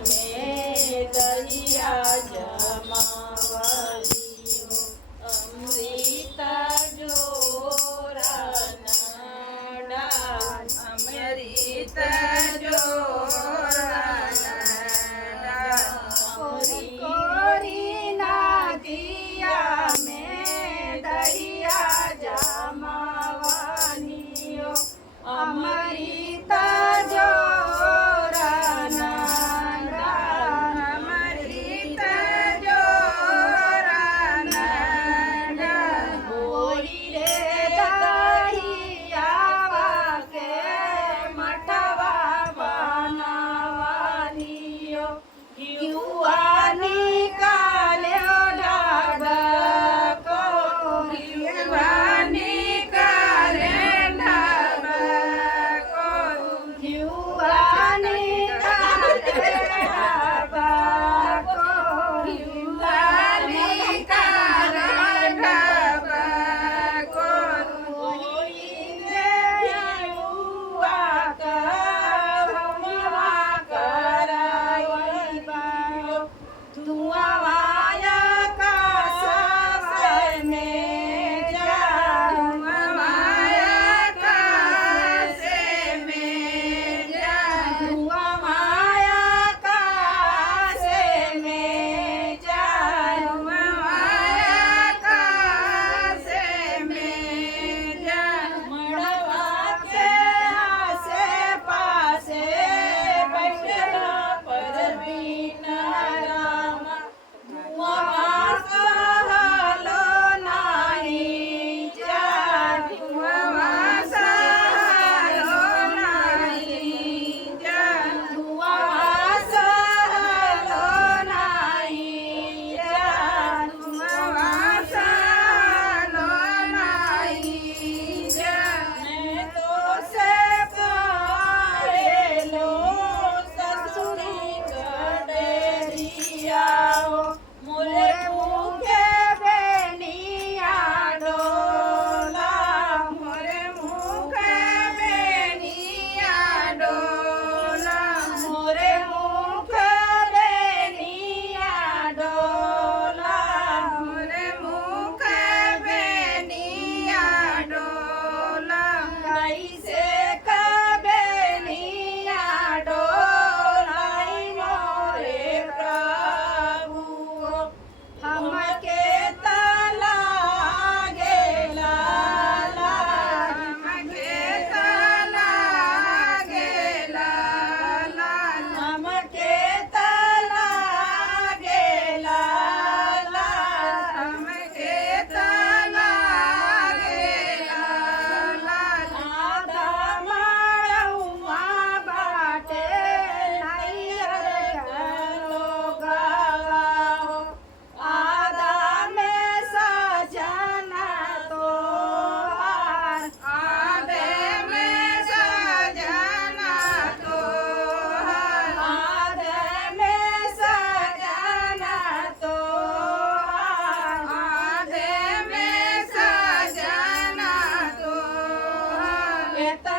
में दहिया जमावली हो अमृत जोराना डाल अमृत जोराना डाल कोरी कोरी नदिया में दहिया जमावनी हो अमृत जोराना डाल अमृत जोराना डाल बोली रे दहियावा के मठवा बनावानी हो युवा निकाल्यो ढाबा को युवा निकाले ढाबा को युवा निकाल्यो ढाबा को युवा निकाले ढाबा को बोली रे युवा का हमवा कराई बायो धुआं वाया का समय में जा माया का से में जा धुआं माया का से में जा माया का से में जा मड़वा के आसे पासे बैठला पर बिना रामा धुआं सहलो नाही जा धुआं सहलो नाही जा धुआं सहलो नाही जा धुआं सहलो नाही जा मैं तो से कहेलो ससुरी कडेरिया हो मोरे मुखे बेनिया डोला मोरे मुख बेनिया डोला मोरे मुख बेनिया डोला मोरे मुख बेनिया डोला कैसे कबेनिया डोलाई मोरे प्रभु हमके तला गेला हमके तला गेला लाल हमके तला गेला हमके तला गेला लाल आधा माड़ुआ बाटे नैयर करो गाओ आधा में सजना तोहार आधे में सजना तोहार आधे में सजना तोहार आधे में सजना तोहार एतना